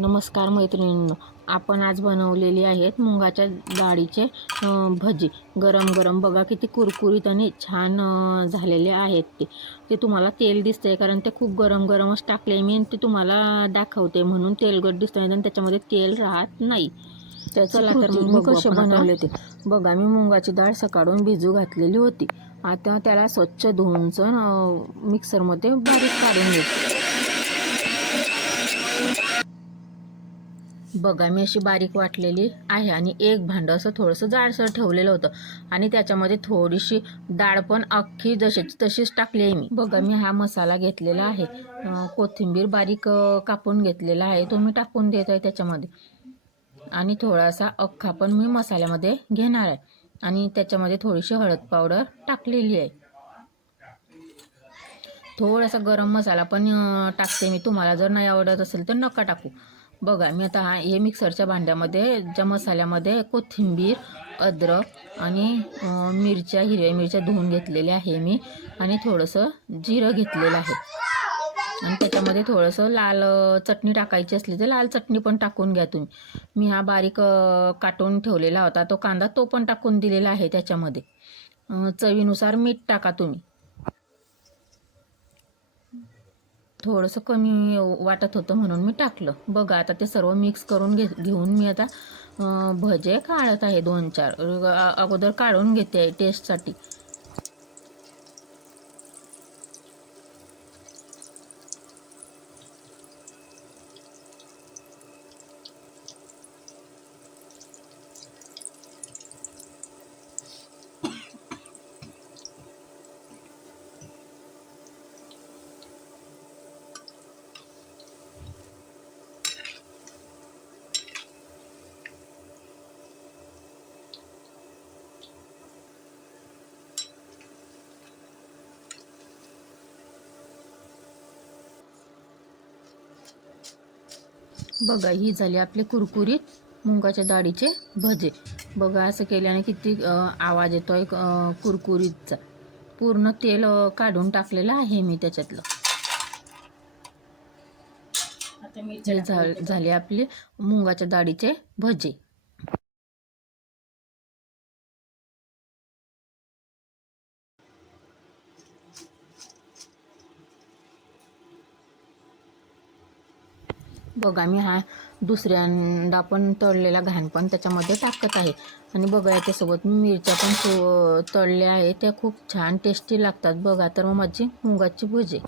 नमस्कार मैत्रिणींनो, आपण आज बनवलेली आहेत मुगाच्या डाळीचे भजी. गरम गरम बघा किती कुरकुरीत आणि छान झालेले आहेत ते तुम्हाला तेल दिसतंय कारण ते खूप गरम गरमच टाकले मी. ते तुम्हाला दाखवते म्हणून तेलगट दिसतंय आणि त्याच्यामध्ये तेल राहत नाही. चला तर मग मी कसे बनवले ते बघा. मी मुगाची डाळ सकाळून भिजू घातलेली होती. आता त्याला स्वच्छ धुवून मिक्सरमध्ये बारीक काढून घेते. बघा मी अशी बारीक वाटलेली आहे आणि एक भांडं असं थोडंसं जाडसर ठेवलेलं होतं आणि त्याच्यामध्ये थोडीशी डाळ पण अख्खी तशीच टाकली आहे मी. बघा मी हा मसाला घेतलेला आहे, कोथिंबीर बारीक कापून घेतलेला आहे, तो मी टाकून देत आहे त्याच्यामध्ये. आणि थोडासा अख्खा पण मी मसाल्यामध्ये घेणार आहे आणि त्याच्यामध्ये थोडीशी हळद पावडर टाकलेली आहे. थोडासा गरम मसाला पण टाकते मी. तुम्हाला जर नाही आवडत असेल तर नका टाकू. बघा मी आता हे मिक्सरच्या भांड्यामध्ये ज्या मसाल्यामध्ये कोथिंबीर, अद्रक आणि हिरव्या मिरच्या धुवून घेतलेल्या आहे मी आणि थोडंसं जिरं घेतलेलं आहे आणि त्याच्यामध्ये थोडंसं लाल चटणी टाकायची असली तर लाल चटणी पण टाकून घ्या तुम्ही. मी हा बारीक काटून ठेवलेला होता तो कांदा, तो पण टाकून दिलेला आहे त्याच्यामध्ये. चवीनुसार मीठ टाका तुम्ही. थोडंसं कमी वाटत होतं म्हणून मी टाकलं. बघा आता ते सर्व मिक्स करून घेऊन मी आता भजे काढत आहे. 2-4 अगोदर काढून घेते आहे टेस्टसाठी. बघा ही झाली आपले कुरकुरीत मुगाच्या डाळीचे भजे. बघा असं केल्याने किती आवाज येतोय कुरकुरीतचा. पूर्ण तेल काढून टाकलेलं आहे मी त्याच्यातलं. हे झाले आपले मुगाच्या डाळीचे भजे. बघा मी हा दुसऱ्यांदा पण तळलेला घाण पण त्याच्यामध्ये टाकत आहे. आणि बघा याच्यासोबत मी मिरच्या पण तळल्या आहे, त्या खूप छान टेस्टी लागतात. बघा तर मग माझी मुगाची भजी.